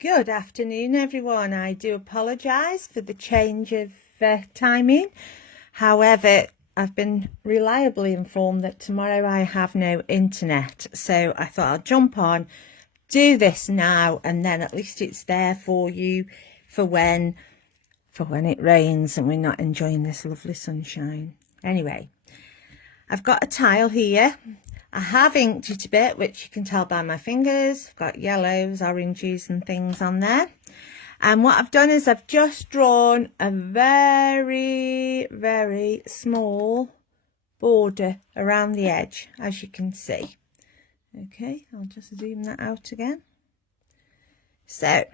Good afternoon, everyone. I do apologise for the change of timing. However, I've been reliably informed that tomorrow I have no internet. So I thought I'll jump on, do this now, and then at least it's there for you for when it rains and we're not enjoying this lovely sunshine. Anyway, I've got a tile here. I have inked it a bit, which you can tell by my fingers. I've got yellows, oranges and things on there. And what I've done is I've just drawn a very, very small border around the edge, as you can see. Okay, I'll just zoom that out again. So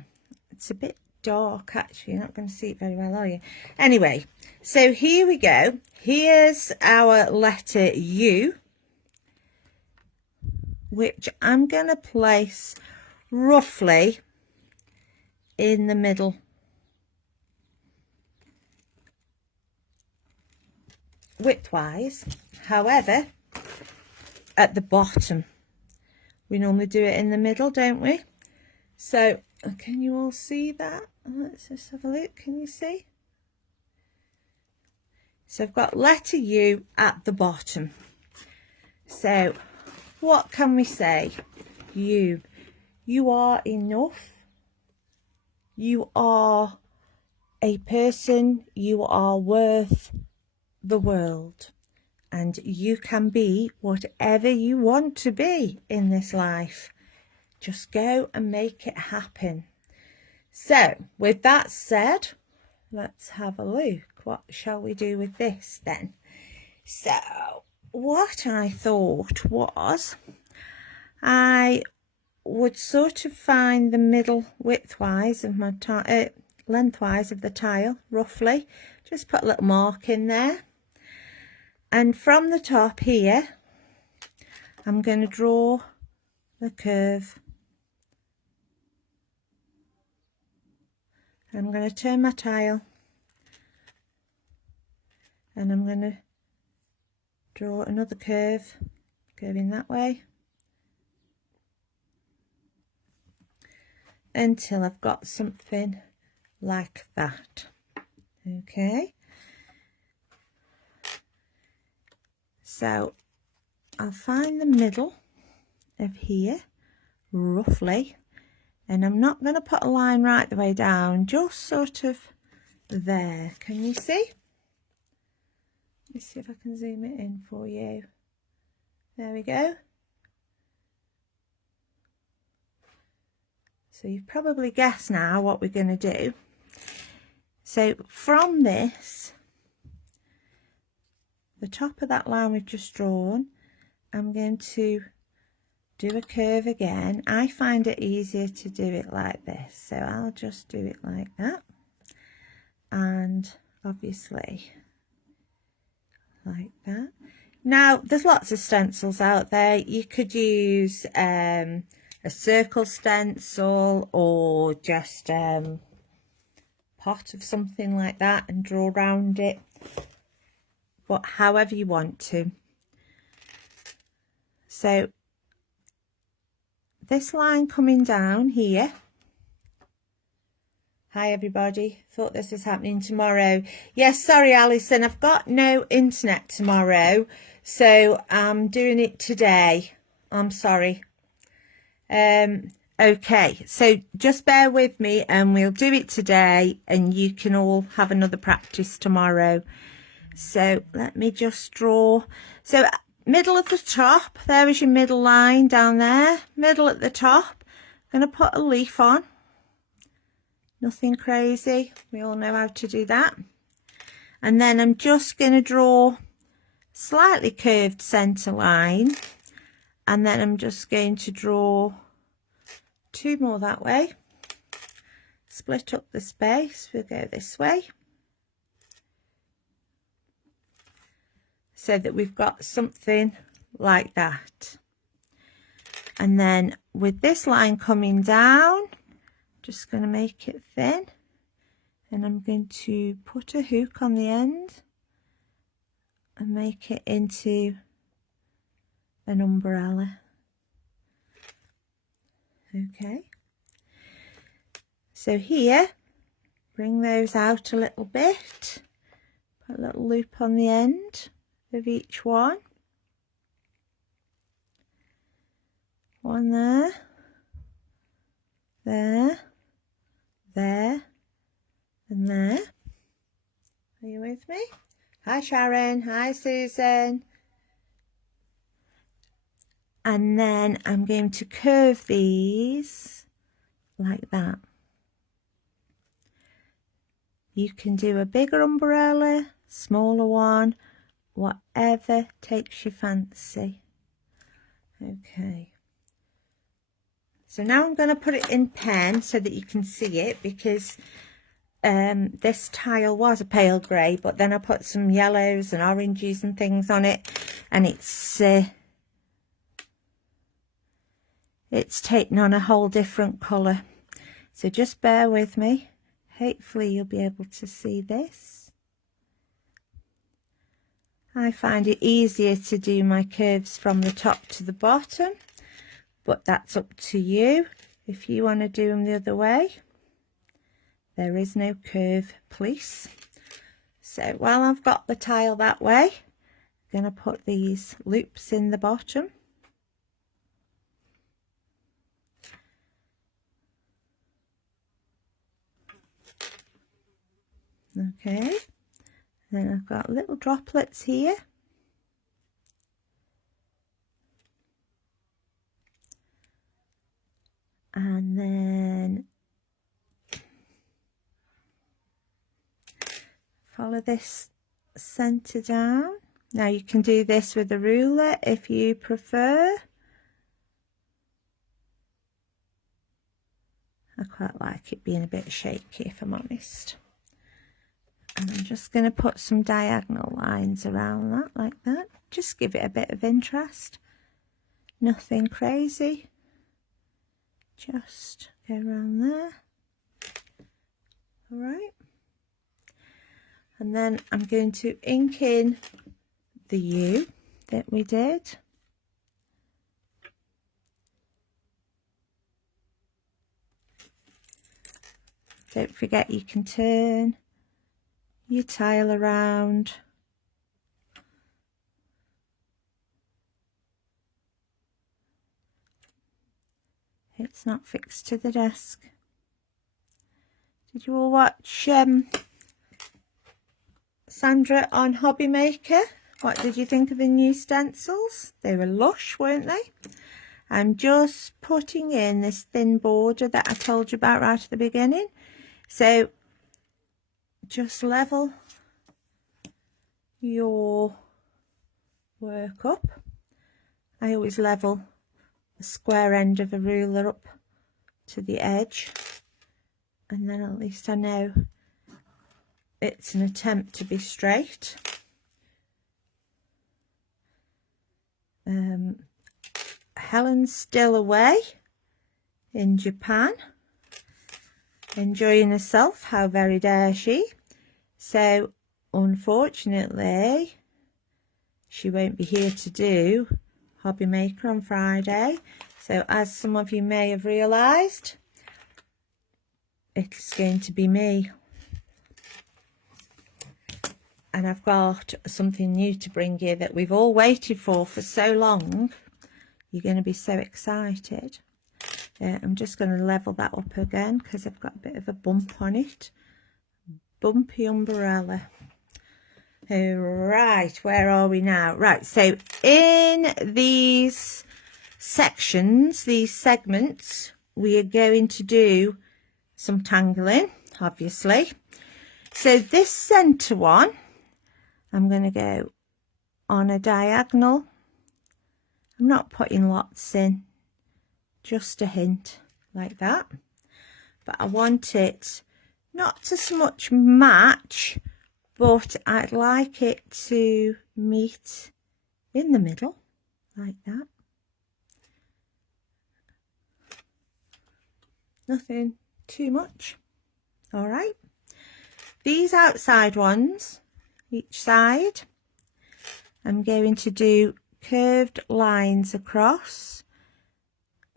it's a bit dark, actually. You're not going to see it very well, are you? Anyway, so here we go. Here's our letter U, which I'm going to place roughly in the middle. Widthwise, however, at the bottom. We normally do it in the middle, don't we? So, can you all see that? Let's just have a look. Can you see? So I've got letter U at the bottom. So, what can we say? You are enough. You are a person. You are worth the world. And you can be whatever you want to be in this life. Just go and make it happen. So, with that said, let's have a look. What shall we do with this then? So, what I thought was I would sort of find the middle widthwise of my lengthwise of the tile, roughly. Just put a little mark in there. And from the top here, I'm going to draw the curve. I'm going to turn my tile and I'm going to draw another curve, curving that way, until I've got something like that. Okay, so I'll find the middle of here roughly, and I'm not going to put a line right the way down, just sort of there. Can you see? Let's see if I can zoom it in for you. There we go. So you've probably guessed now what we're going to do. So from this, the top of that line we've just drawn, I'm going to do a curve again. I find it easier to do it like this, so I'll just do it like that, and obviously like that. Now there's lots of stencils out there. You could use a circle stencil or just pot of something like that and draw around it, but however you want to. So this line coming down here. Hi everybody, thought this was happening tomorrow. Yes, sorry Alison, I've got no internet tomorrow, so I'm doing it today. I'm sorry. Okay, so just bear with me and we'll do it today and you can all have another practice tomorrow. So let me just draw. So middle of the top, there is your middle line down there, middle at the top. I'm going to put a leaf on. Nothing crazy, we all know how to do that. And then I'm just going to draw slightly curved centre line, and then I'm just going to draw two more that way. Split up the space, we'll go this way, so that we've got something like that. And then with this line coming down, just going to make it thin, and I'm going to put a hook on the end and make it into an umbrella. Okay, So here, bring those out a little bit, put a little loop on the end of each one. One there, there, there, and there. Are you with me? Hi Sharon, hi Susan. And then I'm going to curve these like that. You can do a bigger umbrella, smaller one, whatever takes your fancy. Okay. So now I'm going to put it in pen so that you can see it, because this tile was a pale grey, but then I put some yellows and oranges and things on it, and it's taken on a whole different colour. So just bear with me. Hopefully you'll be able to see this. I find it easier to do my curves from the top to the bottom, but that's up to you. If you want to do them the other way, there is no curve, please. So while I've got the tile that way, I'm going to put these loops in the bottom. Okay, then I've got little droplets here. And then follow this centre down. Now you can do this with a ruler if you prefer. I quite like it being a bit shaky, if I'm honest. And I'm just going to put some diagonal lines around that, like that. Just give it a bit of interest. Nothing crazy. Just go around there. All right. And then I'm going to ink in the U that we did. Don't forget you can turn your tile around. It's not fixed to the desk. Did you all watch Sandra on Hobby Maker? What did you think of the new stencils? They were lush, weren't they? I'm just putting in this thin border that I told you about right at the beginning. So just level your work up. I always level the square end of a ruler up to the edge, and then at least I know it's an attempt to be straight. Helen's still away in Japan, enjoying herself. How very dare she? So unfortunately she won't be here to do Hobby Maker on Friday. So as some of you may have realised, it's going to be me. And I've got something new to bring you that we've all waited for so long. You're going to be so excited. I'm just going to level that up again because I've got a bit of a bump on it. Bumpy umbrella. Right, where are we now? Right, so in these sections, these segments, we are going to do some tangling, obviously. So this centre one, I'm going to go on a diagonal. I'm not putting lots in, just a hint like that. But I want it not to so much match, but I'd like it to meet in the middle like that. Nothing too much. All right. These outside ones, each side, I'm going to do curved lines across,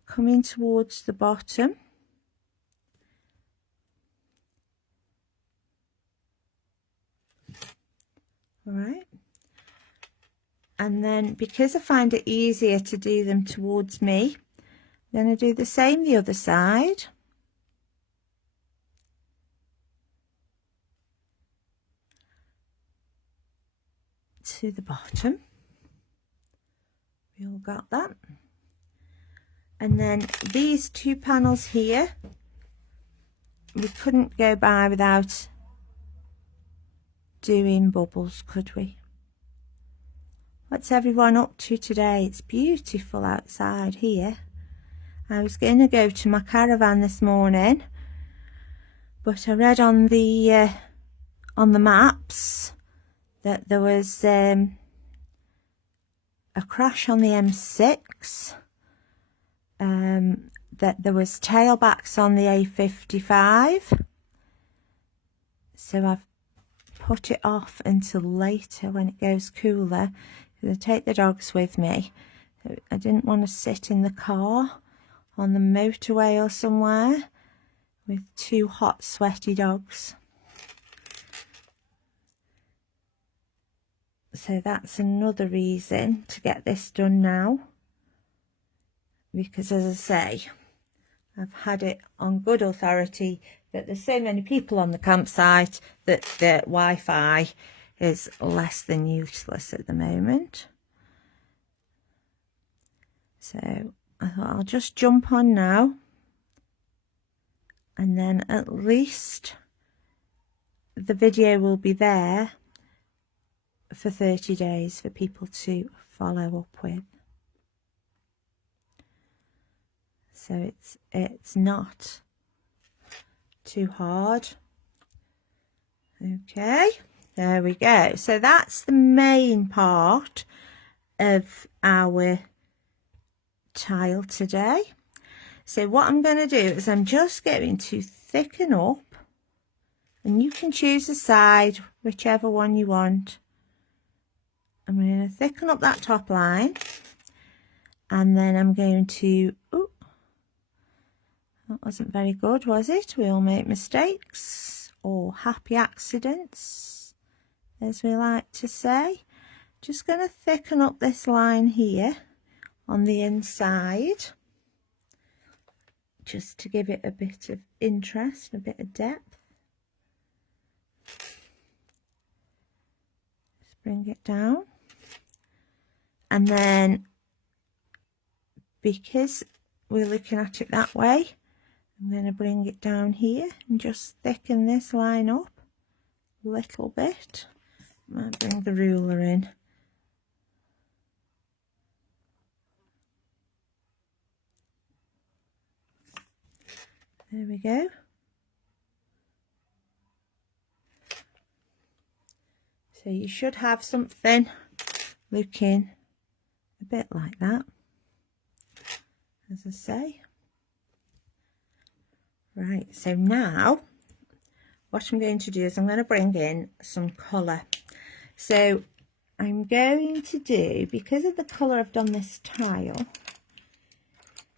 coming towards the bottom, All right. And then because I find it easier to do them towards me, I'm going to do the same the other side. To the bottom. We all got that. And then these two panels here, we couldn't go by without doing bubbles, could we? What's everyone up to today? It's beautiful outside here. I was going to go to my caravan this morning, but I read on the maps that there was a crash on the M6, that there was tailbacks on the A55, so I've put it off until later when it goes cooler, because I take the dogs with me. So I didn't want to sit in the car on the motorway or somewhere with two hot sweaty dogs. So that's another reason to get this done now, because as I say, I've had it on good authority that there's so many people on the campsite that the Wi-Fi is less than useless at the moment. So I thought I'll just jump on now, and then at least the video will be there for 30 days for people to follow up with. So it's not too hard. Okay, there we go. So that's the main part of our tile today. So what I'm going to do is I'm just going to thicken up, and you can choose a side, whichever one you want. I'm going to thicken up that top line, and then I'm going to, ooh, that wasn't very good, was it? We all make mistakes, or happy accidents, as we like to say. Just going to thicken up this line here on the inside, just to give it a bit of interest, a bit of depth. Just bring it down. And then, because we're looking at it that way, I'm going to bring it down here and just thicken this line up a little bit. Might bring the ruler in. There we go. So you should have something looking a bit like that, as I say. Right, so now what I'm going to do is I'm going to bring in some colour. So I'm going to do, because of the colour I've done this tile,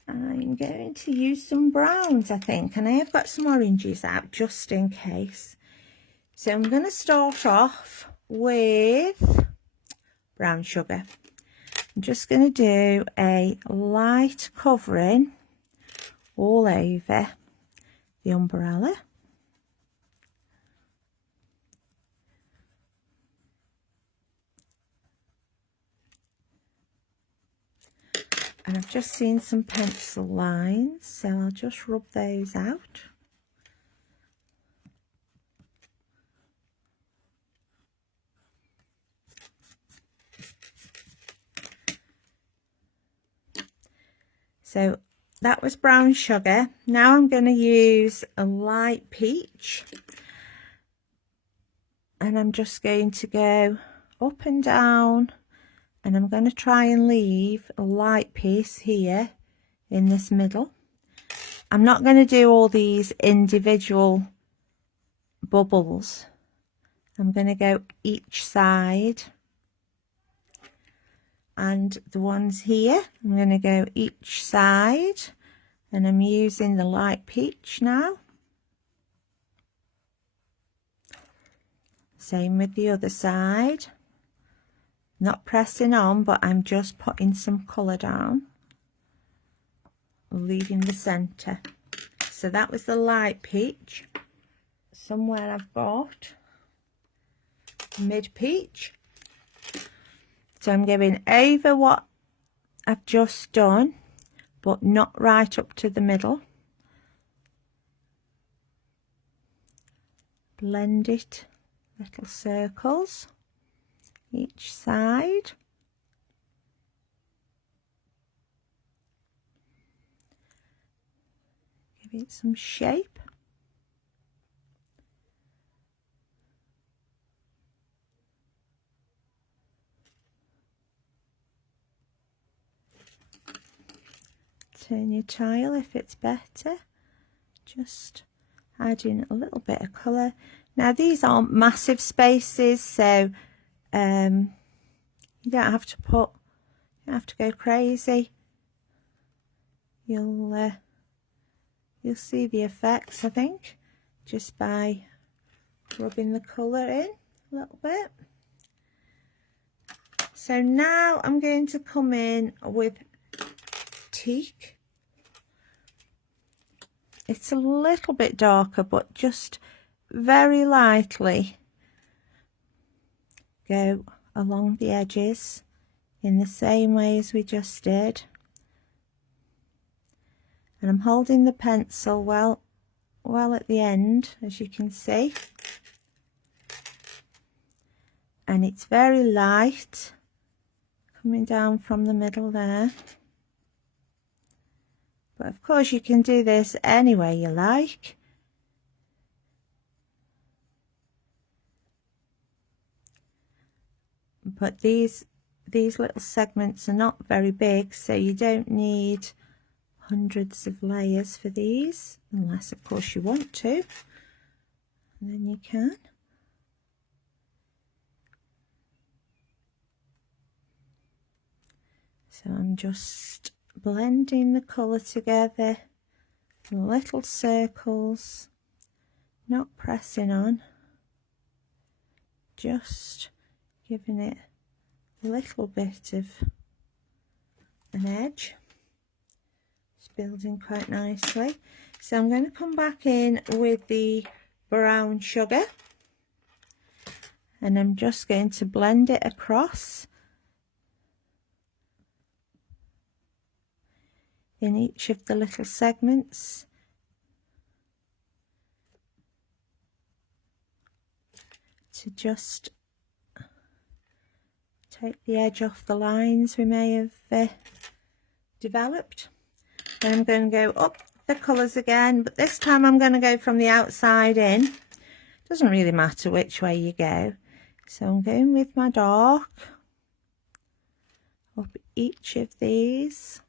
I'm going to use some browns, I think, and I have got some oranges out just in case. So I'm going to start off with brown sugar. I'm just going to do a light covering all over the umbrella. And I've just seen some pencil lines, so I'll just rub those out. So that was brown sugar. Now I'm going to use a light peach, and I'm just going to go up and down, and I'm going to try and leave a light piece here in this middle. I'm not going to do all these individual bubbles. I'm going to go each side, and the ones here I'm going to go each side, and I'm using the light peach now. Same with the other side. Not pressing on, but I'm just putting some colour down, leaving the centre. So that was the light peach. Somewhere I've got mid peach. So I'm going over what I've just done, but not right up to the middle. Blend it, little circles each side. Give it some shape. Turn your tile if it's better. Just adding a little bit of colour. Now these aren't massive spaces, so you don't have to go crazy. You'll see the effects, I think, just by rubbing the colour in a little bit. So now I'm going to come in with teak. It's a little bit darker, but just very lightly go along the edges in the same way as we just did. And I'm holding the pencil well at the end, as you can see. And it's very light, coming down from the middle there. But of course you can do this any way you like. But these little segments are not very big, so you don't need hundreds of layers for these, unless of course you want to, and then you can. So I'm just blending the colour together, little circles, not pressing on, just giving it a little bit of an edge. It's building quite nicely. So I'm going to come back in with the brown sugar, and I'm just going to blend it across in each of the little segments. To just take the edge off the lines we may have developed. Then I'm going to go up the colours again, but this time I'm going to go from the outside in. Doesn't really matter which way you go. So I'm going with my dark up each of these.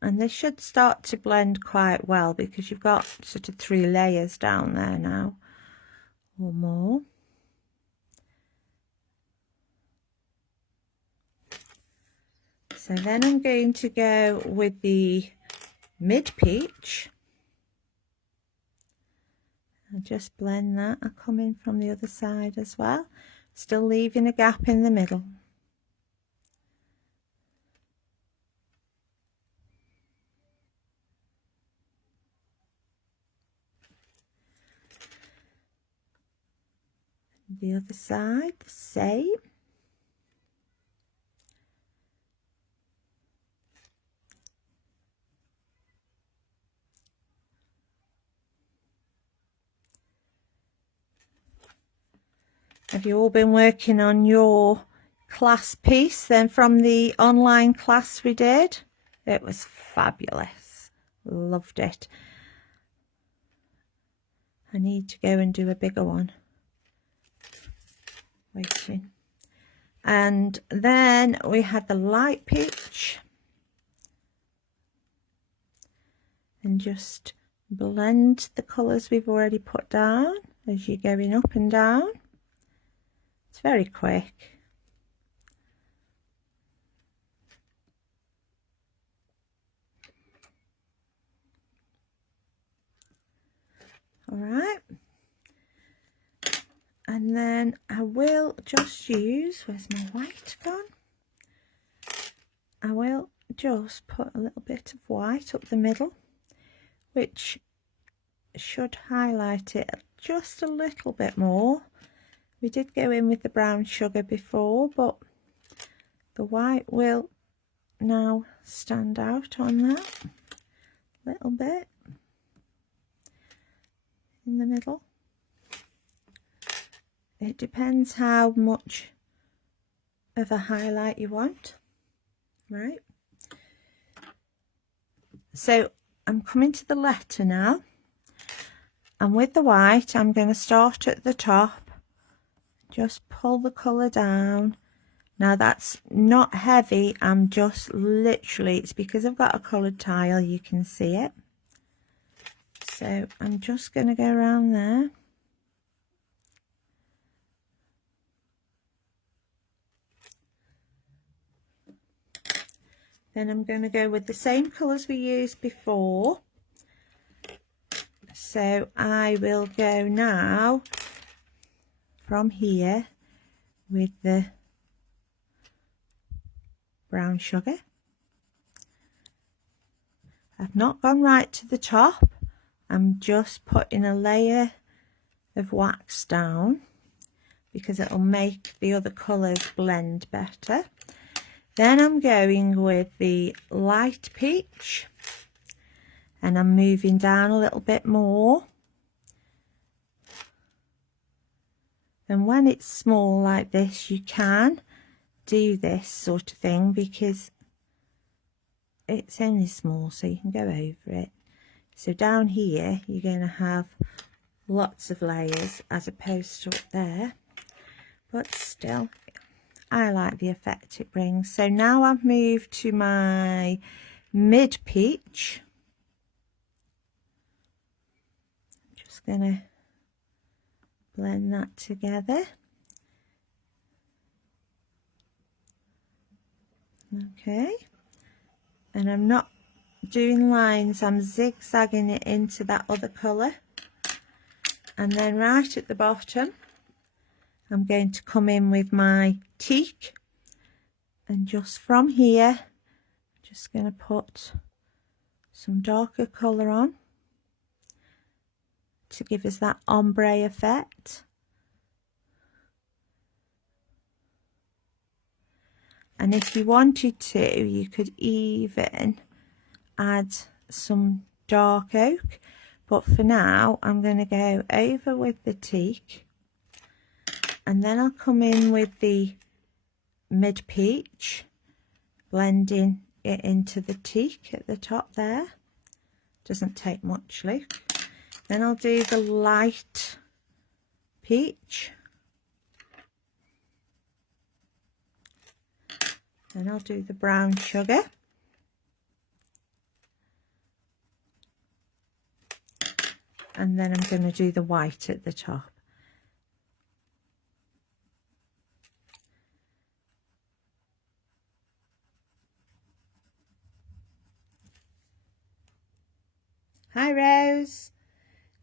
And they should start to blend quite well, because you've got sort of 3 layers down there now, or more. So then I'm going to go with the mid peach. I'll just blend that. I'll come in from the other side as well, still leaving a gap in the middle. The other side, the same. Have you all been working on your class piece then from the online class we did? It was fabulous. Loved it. I need to go and do a bigger one. Waiting. And then we had the light peach. And just blend the colours we've already put down as you're going up and down. It's very quick. All right. And And then I will just use, where's my white gone? I will just put a little bit of white up the middle, which should highlight it just a little bit more. We did go in with the brown sugar before, but the white will now stand out on that a little bit in the middle. It depends how much of a highlight you want, right? So I'm coming to the letter now, and with the white I'm going to start at the top, just pull the colour down. Now that's not heavy, I'm just literally, it's because I've got a coloured tile, you can see it. So I'm just going to go around there. Then I'm going to go with the same colours we used before. So I will go now from here with the brown sugar. I've not gone right to the top. I'm just putting a layer of wax down because it'll make the other colours blend better. Then I'm going with the light peach and I'm moving down a little bit more. And when it's small like this, you can do this sort of thing because it's only small, so you can go over it. So down here, you're going to have lots of layers as opposed to up there, but still, I like the effect it brings. So now I've moved to my mid peach. Just going to blend that together. Okay, and I'm not doing lines, I'm zigzagging it into that other colour. And then right at the bottom, I'm going to come in with my teak, and just from here, just going to put some darker colour on to give us that ombre effect. And if you wanted to, you could even add some dark oak, but for now I'm going to go over with the teak, and then I'll come in with the mid peach, blending it into the teak at the top there. Doesn't take much, Luke. Then I'll do the light peach, then I'll do the brown sugar, and then I'm going to do the white at the top. Hi Rose,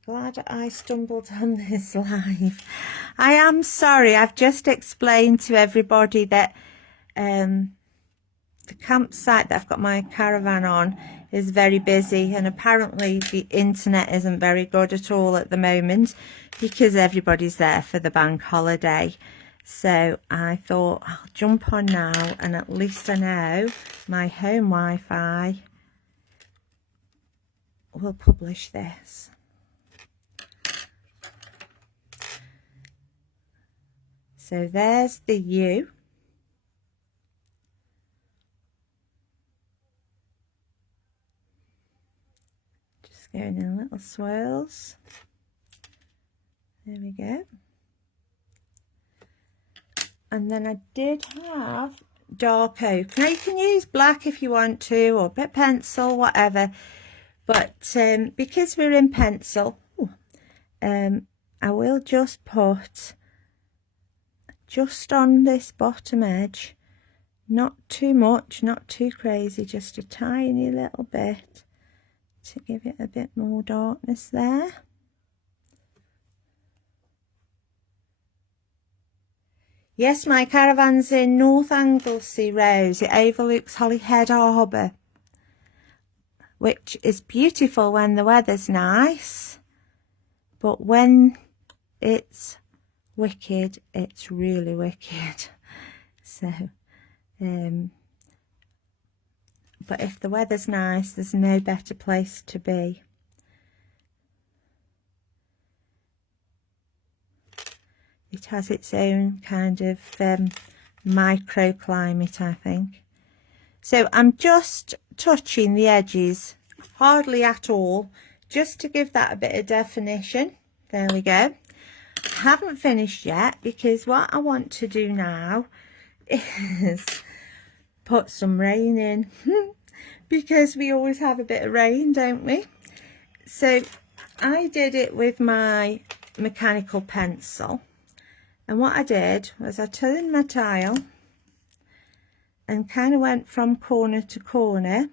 glad I stumbled on this live. I am sorry, I've just explained to everybody that the campsite that I've got my caravan on is very busy, and apparently the internet isn't very good at all at the moment because everybody's there for the bank holiday. So I thought I'll jump on now, and at least I know my home Wi-Fi will publish this. So there's the U. Just going in little swirls. There we go. And then I did have dark oak. Now you can use black if you want to, or a bit pencil, whatever. But because we're in pencil, I will just put just on this bottom edge, not too much, not too crazy, just a tiny little bit to give it a bit more darkness there. Yes, my caravan's in North Anglesey, Rose. It overlooks Holyhead Harbour, which is beautiful when the weather's nice, but when it's wicked, it's really wicked. So, but if the weather's nice, there's no better place to be. It has its own kind of microclimate, I think. So I'm just touching the edges, hardly at all, just to give that a bit of definition. There we go. I haven't finished yet, because what I want to do now is put some rain in, because we always have a bit of rain, don't we? So I did it with my mechanical pencil. And what I did was I turned my tile and kind of went from corner to corner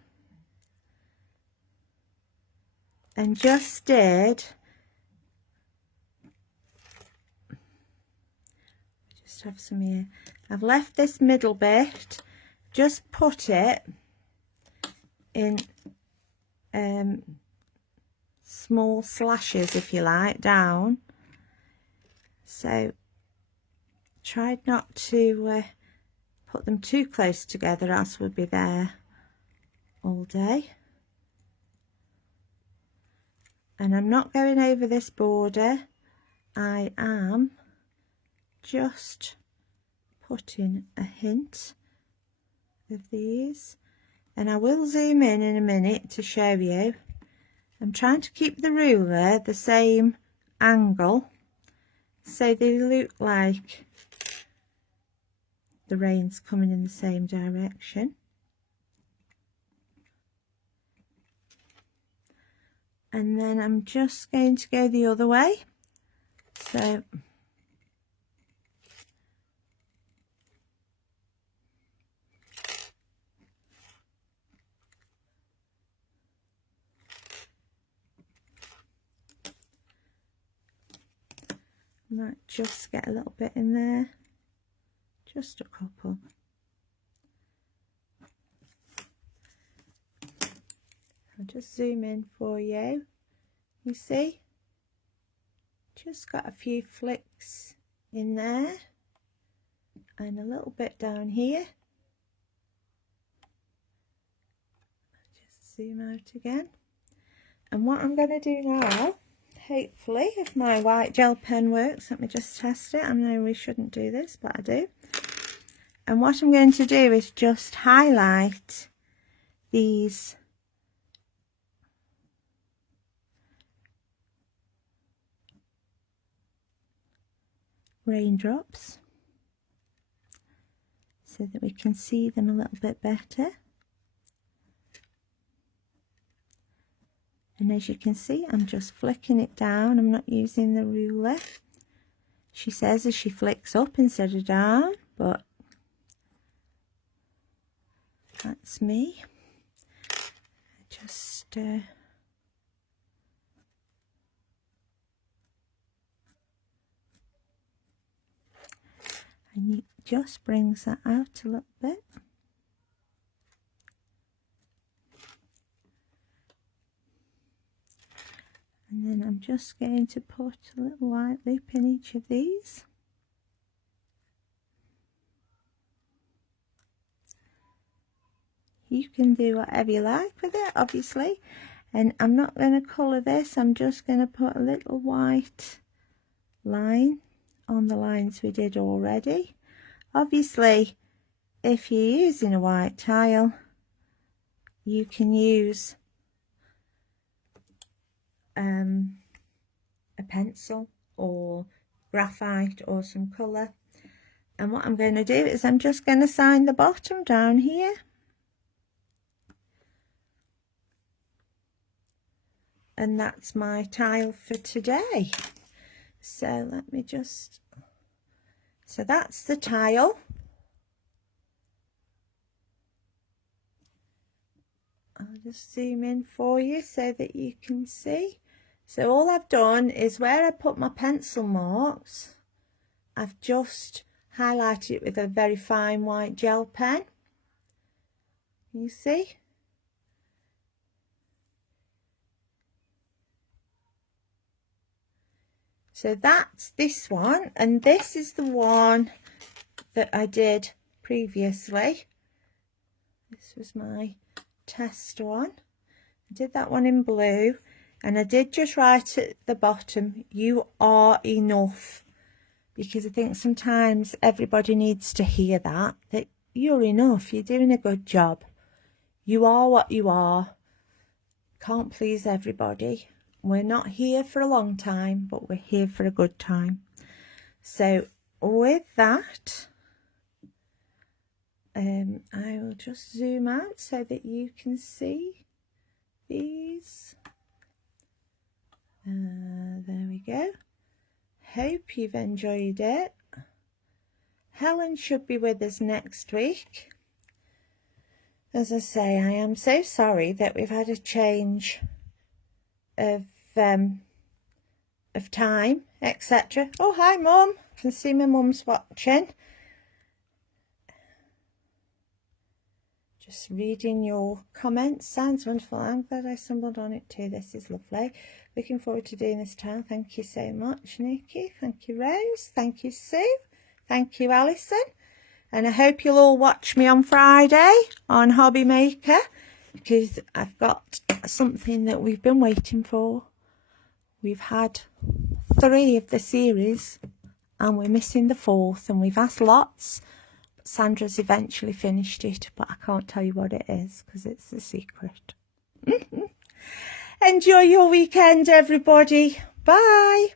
and just did, just have some here, I've left this middle bit, just put it in small slashes, if you like, down. So tried not to put them too close together, else we'll be there all day. And I'm not going over this border, I am just putting a hint of these, and I will zoom in a minute to show you. I'm trying to keep the ruler the same angle so they look like the rain's coming in the same direction. And then I'm just going to go the other way. So I might just get a little bit in there. Just a couple. I'll just zoom in for you. You see? Just got a few flicks in there and a little bit down here. Just zoom out again. And what I'm going to do now, hopefully, if my white gel pen works, let me just test it. I know we shouldn't do this, but I do. And what I'm going to do is just highlight these raindrops so that we can see them a little bit better. And as you can see, I'm just flicking it down. I'm not using the ruler. She says as she flicks up instead of down, but that's me. Just and it just brings that out a little bit. And then I'm just going to put a little white loop in each of these. You can do whatever you like with it, obviously. And I'm not going to colour this, I'm just going to put a little white line on the lines we did already. Obviously, if you're using a white tile, you can use a pencil or graphite or some colour. And what I'm going to do is I'm just going to sign the bottom down here. And that's my tile for today. So let me just, so that's the tile. I'll just zoom in for you so that you can see. So all I've done is where I put my pencil marks, I've just highlighted it with a very fine white gel pen. You see? So that's this one, and this is the one that I did previously. This was my test one. I did that one in blue, and I did just write at the bottom, "You are enough," because I think sometimes everybody needs to hear that you're enough, you're doing a good job. You are what you are. Can't please everybody. We're not here for a long time, but we're here for a good time. So with that, I will just zoom out so that you can see these. There we go. Hope you've enjoyed it. Helen should be with us next week. As I say, I am so sorry that we've had a change of time, etc. Oh, hi Mum. I can see my mum's watching. Just reading your comments. Sounds wonderful. I'm glad I stumbled on it too. This is lovely. Looking forward to doing this tile. Thank you so much, Nikki. Thank you, Rose. Thank you, Sue. Thank you, Alison. And I hope you'll all watch me on Friday on Hobby Maker, because I've got something that we've been waiting for. We've had 3 of the series and we're missing the 4th, and we've asked lots. Sandra's eventually finished it, but I can't tell you what it is because it's a secret. Enjoy your weekend, everybody. Bye.